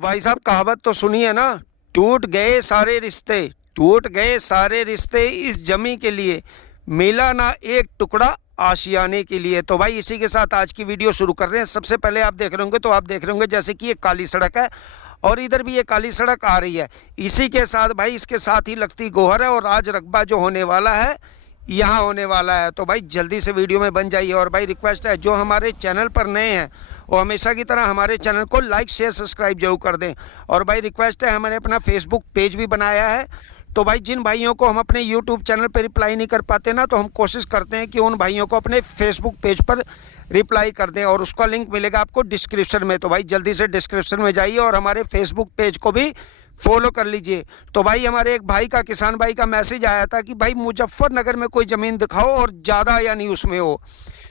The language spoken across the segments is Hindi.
भाई साहब कहावत तो सुनी है ना, टूट गए सारे रिश्ते, टूट गए सारे रिश्ते इस जमी के लिए, मिला ना एक टुकड़ा आशियाने के लिए। तो भाई इसी के साथ आज की वीडियो शुरू कर रहे हैं। सबसे पहले आप देख रहे होंगे तो आप देख रहे होंगे जैसे कि ये काली सड़क है और इधर भी ये काली सड़क आ रही है। इसी के साथ भाई इसके साथ ही लगती गोहर है और आज रकबा जो होने वाला है यहाँ होने वाला है। तो भाई जल्दी से वीडियो में बन जाइए। और भाई रिक्वेस्ट है जो हमारे चैनल पर नए हैं वो हमेशा की तरह हमारे चैनल को लाइक शेयर सब्सक्राइब जरूर कर दें। और भाई रिक्वेस्ट है, हमने अपना फेसबुक पेज भी बनाया है, तो भाई जिन भाइयों को हम अपने यूट्यूब चैनल पर रिप्लाई नहीं कर पाते ना, तो हम कोशिश करते हैं कि उन भाइयों को अपने फेसबुक पेज पर रिप्लाई कर दें और उसका लिंक मिलेगा आपको डिस्क्रिप्शन में। तो भाई जल्दी से डिस्क्रिप्शन में जाइए और हमारे फेसबुक पेज को भी फॉलो कर लीजिए। तो भाई हमारे एक भाई का, किसान भाई का मैसेज आया था कि भाई मुजफ्फरनगर में कोई ज़मीन दिखाओ और ज़्यादा यानी उसमें हो,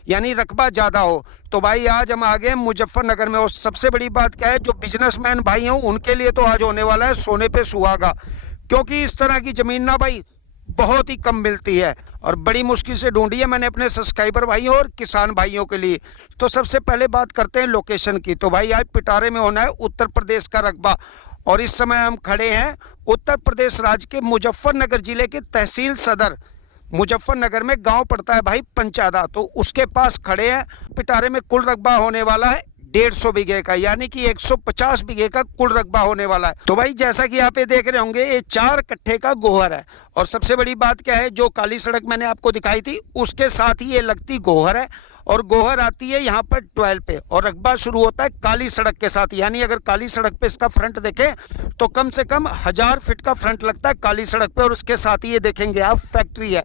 यानी रकबा ज़्यादा हो। तो भाई आज हम आ गए मुजफ्फरनगर में। और सबसे बड़ी बात क्या है, जो बिजनेसमैन भाई हैं उनके लिए तो आज होने वाला है सोने पे सुहागा, क्योंकि इस तरह की ज़मीन ना भाई बहुत ही कम मिलती है और बड़ी मुश्किल से ढूंढी है मैंने अपने सब्सक्राइबर भाइयों और किसान भाइयों के लिए। तो सबसे पहले बात करते हैं लोकेशन की। तो भाई आज पिटारे में होना है उत्तर प्रदेश का रकबा और इस समय हम खड़े हैं उत्तर प्रदेश राज्य के मुजफ्फरनगर जिले के तहसील सदर मुजफ्फरनगर में गांव पड़ता है भाई पंचादा, तो उसके पास खड़े हैं। पिटारे में कुल रकबा होने वाला है 150 बीघे का, यानी कि 150 बीघे का कुल रकबा होने वाला है। तो भाई जैसा कि आप ये देख रहे होंगे ये 4 कट्ठे का गोहर है। और सबसे बड़ी बात क्या है, जो काली सड़क मैंने आपको दिखाई थी उसके साथ ही ये लगती गोहर है और गोहर आती है यहाँ पर 12 पे और रकबा शुरू होता है काली सड़क के साथ। यानी अगर काली सड़क पे इसका फ्रंट देखें तो कम से कम 1000 फीट का फ्रंट लगता है काली सड़क पे और उसके साथ ही ये देखेंगे आप फैक्ट्री है।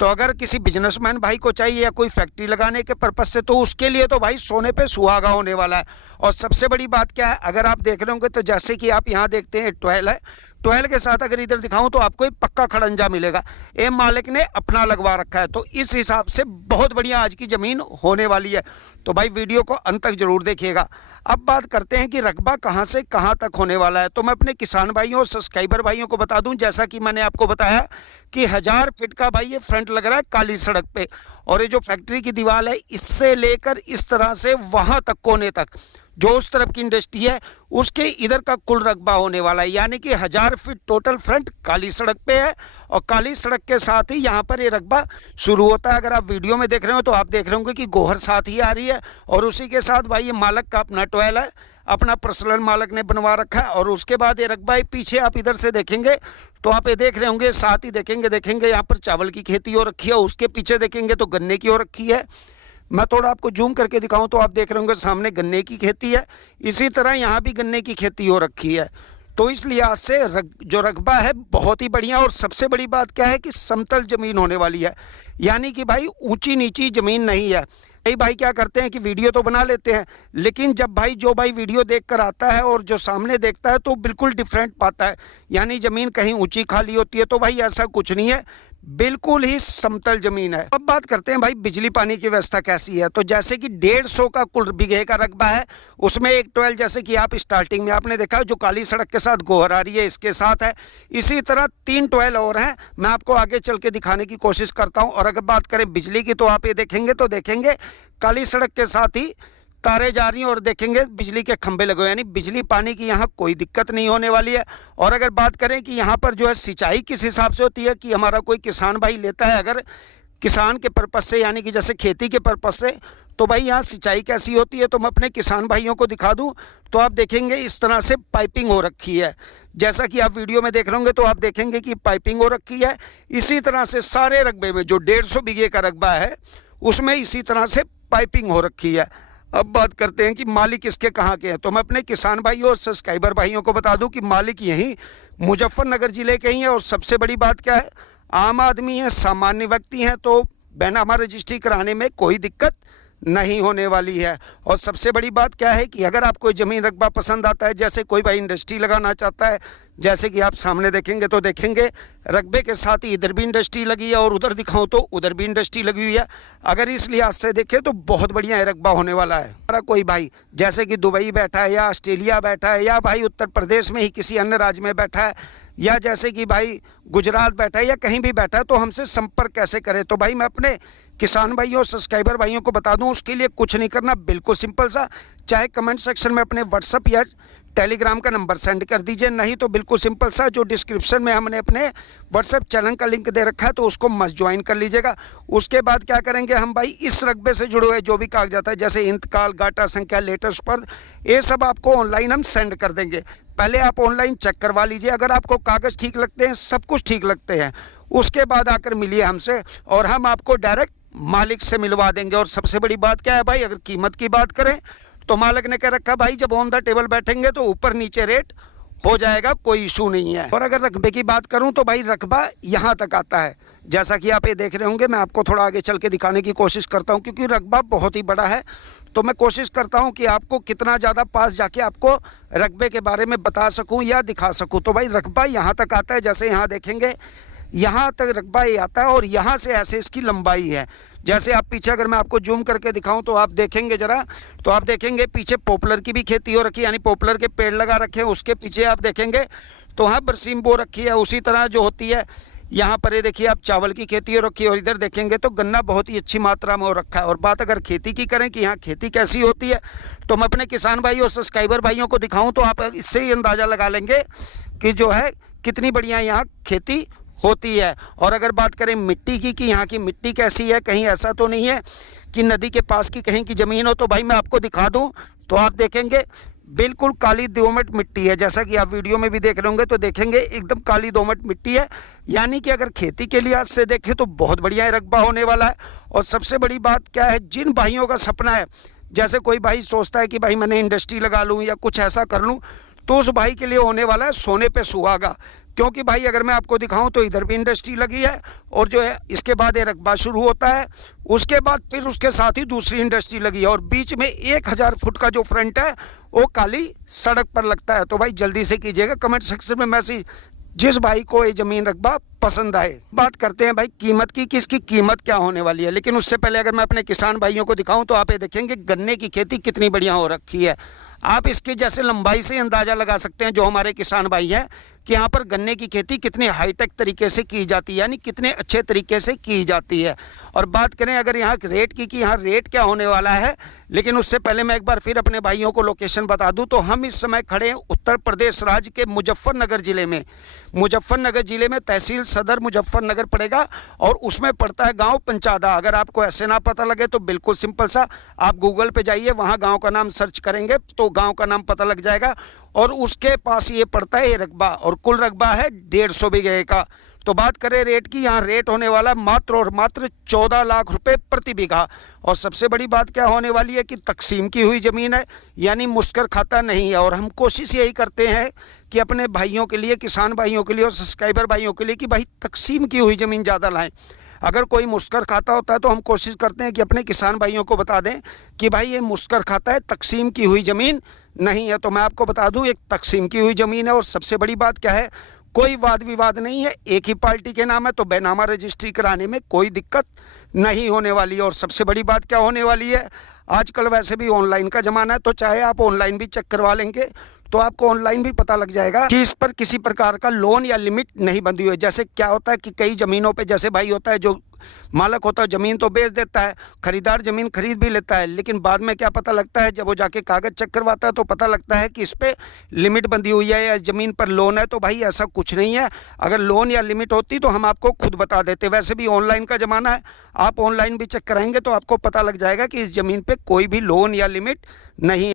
तो अगर किसी बिजनेसमैन भाई को चाहिए या कोई फैक्ट्री लगाने के पर्पज से, तो उसके लिए तो भाई सोने पे सुहागा होने वाला है। और सबसे बड़ी बात क्या है, अगर आप देख रहे होंगे तो जैसे कि आप यहाँ देखते हैं 12 है, 12 के साथ अगर इधर दिखाऊं तो आपको एक पक्का खड़ंजा मिलेगा, ये मालिक ने अपना लगवा रखा है। तो इस हिसाब से बहुत बढ़िया आज की ज़मीन होने वाली है। तो भाई वीडियो को अंत तक जरूर देखिएगा। अब बात करते हैं कि रकबा कहां से कहां तक होने वाला है। तो मैं अपने किसान भाइयों और सब्सक्राइबर भाइयों को बता दूं, जैसा कि मैंने आपको बताया कि 1000 फीट का भाई ये फ्रंट लग रहा है काली सड़क पे और ये जो फैक्ट्री की दीवार है इससे लेकर इस तरह से वहां तक कोने तक जो उस तरफ की इंडस्ट्री है उसके इधर का कुल रकबा होने वाला है, यानी कि 1000 फीट टोटल फ्रंट काली सड़क पे है और काली सड़क के साथ ही यहाँ पर ये रकबा शुरू होता है। अगर आप वीडियो में देख रहे हो तो आप देख रहे होंगे कि गोहर साथ ही आ रही है और उसी के साथ भाई ये मालक का अपना 12 है, अपना पर्सनल मालक ने बनवा रखा है। और उसके बाद ये रकबा पीछे आप इधर से देखेंगे तो आप ये देख रहे होंगे, साथ ही देखेंगे यहाँ पर चावल की खेती हो रखी है, उसके पीछे देखेंगे तो गन्ने की हो रखी है। मैं थोड़ा आपको जूम करके दिखाऊं तो आप देख रहे होंगे सामने गन्ने की खेती है, इसी तरह यहाँ भी गन्ने की खेती हो रखी है। तो इस लिहाज से जो रकबा है बहुत ही बढ़िया। और सबसे बड़ी बात क्या है कि समतल ज़मीन होने वाली है, यानी कि भाई ऊंची नीची ज़मीन नहीं है। कई भाई क्या करते हैं कि वीडियो तो बना लेते हैं, लेकिन जब भाई जो भाई वीडियो देखकर आता है और जो सामने देखता है तो बिल्कुल डिफरेंट पाता है, यानी ज़मीन कहीं ऊंची खाली होती है। तो भाई ऐसा कुछ नहीं है, बिल्कुल ही समतल जमीन है। अब बात करते हैं भाई बिजली पानी की व्यवस्था कैसी है। तो जैसे कि 150 का कुल बीघे का रकबा है, उसमें एक 12 जैसे कि आप स्टार्टिंग में आपने देखा जो काली सड़क के साथ गोहर आ रही है इसके साथ है, इसी तरह 3 12 और हैं, मैं आपको आगे चल के दिखाने की कोशिश करता हूं। और अगर बात करें बिजली की तो आप ये देखेंगे तो देखेंगे काली सड़क के साथ ही तारें जा रही हैं और देखेंगे बिजली के खंभे लगे हुए, यानी बिजली पानी की यहाँ कोई दिक्कत नहीं होने वाली है। और अगर बात करें कि यहाँ पर जो है सिंचाई किस हिसाब से होती है कि हमारा कोई किसान भाई लेता है अगर किसान के पर्पज से, यानी कि जैसे खेती के पर्पज से, तो भाई यहाँ सिंचाई कैसी होती है तो मैं अपने किसान भाइयों को दिखा दूँ तो आप देखेंगे इस तरह से पाइपिंग हो रखी है। जैसा कि आप वीडियो में देख रहे होंगे तो आप देखेंगे कि पाइपिंग हो रखी है। इसी तरह से सारे रकबे में जो 150 बीघे का रकबा है उसमें इसी तरह से पाइपिंग हो रखी है। अब बात करते हैं कि मालिक इसके कहाँ के हैं। तो मैं अपने किसान भाइयों और सब्सक्राइबर भाइयों को बता दूं कि मालिक यहीं मुजफ्फरनगर जिले के ही हैं। और सबसे बड़ी बात क्या है, आम आदमी है, सामान्य व्यक्ति हैं, तो बैनामा रजिस्ट्री कराने में कोई दिक्कत नहीं होने वाली है। और सबसे बड़ी बात क्या है कि अगर आपको ज़मीन रकबा पसंद आता है, जैसे कोई भाई इंडस्ट्री लगाना चाहता है, जैसे कि आप सामने देखेंगे तो देखेंगे रकबे के साथ ही इधर भी इंडस्ट्री लगी है और उधर दिखाऊं तो उधर भी इंडस्ट्री लगी हुई है। अगर इस लिहाज से देखें तो बहुत बढ़िया रकबा होने वाला है। हमारा कोई भाई जैसे कि दुबई बैठा है या ऑस्ट्रेलिया बैठा है या भाई उत्तर प्रदेश में ही किसी अन्य राज्य में बैठा है या जैसे कि भाई गुजरात बैठा है या कहीं भी बैठा है, तो हमसे संपर्क कैसे करें। तो भाई मैं अपने किसान भाइयों सब्सक्राइबर भाइयों को बता दूं, उसके लिए कुछ नहीं करना, बिल्कुल सिंपल सा, चाहे कमेंट सेक्शन में अपने व्हाट्सअप या टेलीग्राम का नंबर सेंड कर दीजिए, नहीं तो बिल्कुल सिंपल सा जो डिस्क्रिप्शन में हमने अपने व्हाट्सएप चैनल का लिंक दे रखा है तो उसको मस्ट ज्वाइन कर लीजिएगा। उसके बाद क्या करेंगे हम भाई, इस रकबे से जुड़े हुए जो भी कागजात है जैसे इंतकाल, गाटा संख्या, लेटेस्ट पर, ये सब आपको ऑनलाइन हम सेंड कर देंगे। पहले आप ऑनलाइन चेक करवा लीजिए, अगर आपको कागज़ ठीक लगते हैं, सब कुछ ठीक लगते हैं, उसके बाद आकर मिलिए हमसे और हम आपको डायरेक्ट मालिक से मिलवा देंगे। और सबसे बड़ी बात क्या है भाई, अगर कीमत की बात करें तो मालिक ने कह रखा भाई जब ऑन द टेबल बैठेंगे तो ऊपर नीचे रेट हो जाएगा, कोई इशू नहीं है। और अगर रकबे की बात करूं तो भाई रकबा यहाँ तक आता है, जैसा कि आप ये देख रहे होंगे। मैं आपको थोड़ा आगे चल के दिखाने की कोशिश करता हूं क्योंकि रकबा बहुत ही बड़ा है, तो मैं कोशिश करता हूं कि आपको कितना ज़्यादा पास जाके आपको रकबे के बारे में बता सकूं या दिखा सकूं। तो भाई रकबा यहाँ तक आता है, जैसे यहाँ देखेंगे यहाँ तक रकबा ये आता है और यहाँ से ऐसे इसकी लंबाई है। जैसे आप पीछे अगर मैं आपको जूम करके दिखाऊं तो आप देखेंगे ज़रा, तो आप देखेंगे पीछे पॉपुलर की भी खेती हो रखी है, यानी पॉपुलर के पेड़ लगा रखे हैं। उसके पीछे आप देखेंगे तो वहाँ बरसीम बो रखी है। उसी तरह जो होती है यहाँ पर ये देखिए आप चावल की खेती हो रखी है और इधर देखेंगे तो गन्ना बहुत ही अच्छी मात्रा में हो रखा है। और बात अगर खेती की करें कि यहाँ खेती कैसी होती है तो मैं अपने किसान भाइयों और सब्सक्राइबर भाइयों को दिखाऊं तो आप इससे ही अंदाज़ा लगा लेंगे कि जो है कितनी बढ़िया यहाँ खेती होती है। और अगर बात करें मिट्टी की कि यहाँ की मिट्टी कैसी है, कहीं ऐसा तो नहीं है कि नदी के पास की कहीं की ज़मीन हो, तो भाई मैं आपको दिखा दूँ तो आप देखेंगे बिल्कुल काली दोमट मिट्टी है। जैसा कि आप वीडियो में भी देख रहे होंगे तो देखेंगे एकदम काली दोमट मिट्टी है, यानी कि अगर खेती के लिहाज से देखें तो बहुत बढ़िया रकबा होने वाला है। और सबसे बड़ी बात क्या है, जिन भाइयों का सपना है, जैसे कोई भाई सोचता है कि भाई मैंने इंडस्ट्री लगा लूँ या कुछ ऐसा कर लूँ, तो उस भाई के लिए होने वाला है सोने पे सुहागा। क्योंकि भाई अगर मैं आपको दिखाऊं तो इधर भी इंडस्ट्री लगी है और जो है इसके बाद ये रकबा शुरू होता है, उसके बाद फिर उसके साथ ही दूसरी इंडस्ट्री लगी है और बीच में 1000 फुट का जो फ्रंट है वो काली सड़क पर लगता है। तो भाई जल्दी से कीजिएगा कमेंट सेक्शन में मैसेज जिस भाई को ये ज़मीन रकबा पसंद आए। बात करते हैं भाई कीमत की कि इसकी कीमत क्या होने वाली है, लेकिन उससे पहले अगर मैं अपने किसान भाइयों को दिखाऊं तो आप ये देखेंगे गन्ने की खेती कितनी बढ़िया हो रखी है। आप इसके जैसे लंबाई से अंदाज़ा लगा सकते हैं जो हमारे किसान भाई हैं कि यहाँ पर गन्ने की खेती कितने हाईटेक तरीके से की जाती है, यानी कितने अच्छे तरीके से की जाती है। और बात करें अगर यहाँ रेट की कि यहाँ रेट क्या होने वाला है, लेकिन उससे पहले मैं एक बार फिर अपने भाइयों को लोकेशन बता दूं तो हम इस समय खड़े हैं उत्तर प्रदेश राज्य के मुजफ्फरनगर ज़िले में। मुजफ्फरनगर ज़िले में तहसील सदर मुजफ्फरनगर पड़ेगा और उसमें पड़ता है गाँव पंचादा। अगर आपको ऐसे ना पता लगे तो बिल्कुल सिंपल सा आप गूगल पे जाइए, वहाँ गाँव का नाम सर्च करेंगे तो गाँव का नाम पता लग जाएगा और उसके पास ये पड़ता है ये रकबा और कुल रकबा है 150 बीघे का। तो बात करें रेट की, यहाँ रेट होने वाला मात्र और मात्र 14 लाख रुपए प्रति बीघा। और सबसे बड़ी बात क्या होने वाली है कि तकसीम की हुई ज़मीन है, यानी मुश्किल खाता नहीं है। और हम कोशिश यही करते हैं कि अपने भाइयों के लिए, किसान भाइयों के लिए और सब्सक्राइबर भाइयों के लिए कि भाई तकसीम की हुई ज़मीन ज़्यादा लाएँ। अगर कोई मुश्किल खाता होता है तो हम कोशिश करते हैं कि अपने किसान भाइयों को बता दें कि भाई ये मुश्किल खाता है, तकसीम की हुई ज़मीन नहीं है। तो मैं आपको बता दूं एक तकसीम की हुई ज़मीन है। और सबसे बड़ी बात क्या है, कोई वाद विवाद नहीं है, एक ही पार्टी के नाम है, तो बेनामा रजिस्ट्री कराने में कोई दिक्कत नहीं होने वाली है। और सबसे बड़ी बात क्या होने वाली है, आजकल वैसे भी ऑनलाइन का ज़माना है, तो चाहे आप ऑनलाइन भी चेक करवा लेंगे तो आपको ऑनलाइन भी पता लग जाएगा कि इस पर किसी प्रकार का लोन या लिमिट नहीं बंधी हुई है। जैसे क्या होता है कि कई ज़मीनों पे जैसे भाई होता है जो मालक होता है ज़मीन तो बेच देता है, खरीदार ज़मीन खरीद भी लेता है, लेकिन बाद में क्या पता लगता है जब वो जाके कागज़ चेक करवाता है तो पता लगता है कि इस पर लिमिट बंधी हुई है या ज़मीन पर लोन है। तो भाई ऐसा कुछ नहीं है, अगर लोन या लिमिट होती तो हम आपको खुद बता देते। वैसे भी ऑनलाइन का ज़माना है, आप ऑनलाइन भी चेक कराएंगे तो आपको पता लग जाएगा कि इस ज़मीन पर कोई भी लोन या लिमिट नहीं है।